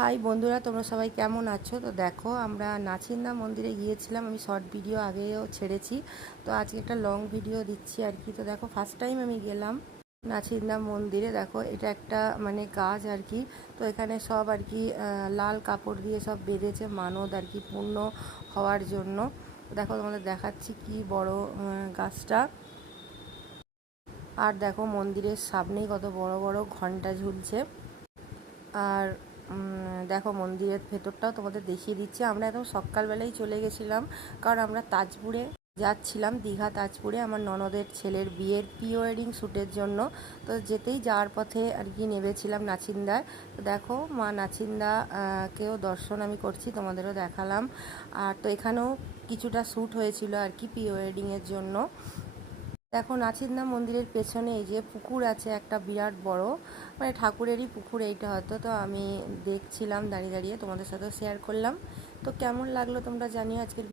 High বন্ধুরা, তোমরা সবাই কেমন আছো? তো দেখো, আমরা নাচিন্দা মন্দিরে গিয়েছিলাম। আমি শর্ট ভিডিও আগেও ছেড়েছি, তো আজকে একটা লং ভিডিও দিচ্ছি আর কি। তো দেখো, ফার্স্ট টাইম আমি গেলাম নাচিন্দা মন্দিরে। দেখো, এটা একটা মানে গাছ আর কি। তো এখানে সব আর কি লাল কাপড় দিয়ে সব বেঁধেছে মানত আর কি, পূর্ণ হওয়ার জন্য। দেখো, তোমাদের দেখাচ্ছি কি বড় গাছটা। আর দেখো, মন্দিরের সামনেই কত বড় বড় ঘন্টা ঝুলছে। আর দেখো, মন্দিরের ভেতরটাও তোমাদের দেখিয়ে দিচ্ছি। আমরা একদম সকালবেলাই চলে গেছিলাম, কারণ আমরা তাজপুরে যাচ্ছিলাম, দীঘা তাজপুরে আমার ননদের ছেলের বিয়ের প্রি ওয়েডিং শ্যুটের জন্য। তো যেতেই যাওয়ার পথে আর কি নেমেছিলাম নাচিন্দায়। তো দেখো, মা নাচিন্দা কেও দর্শন আমি করছি, তোমাদেরও দেখালাম। আর তো এখানেও কিছুটা শ্যুট হয়েছিল আর কি প্রি ওয়েডিংয়ের জন্য। দেখো, নাচিন্দা মন্দিরের পেছনে এই যে পুকুর আছে একটা বিরাট বড়, মানে ঠাকুরেরই পুকুর এইটা হয়তো। তো আমি দেখছিলাম দাঁড়িয়ে দাঁড়িয়ে, তোমাদের সাথেও শেয়ার করলাম। তো কেমন লাগলো তোমরা জানিও আজকের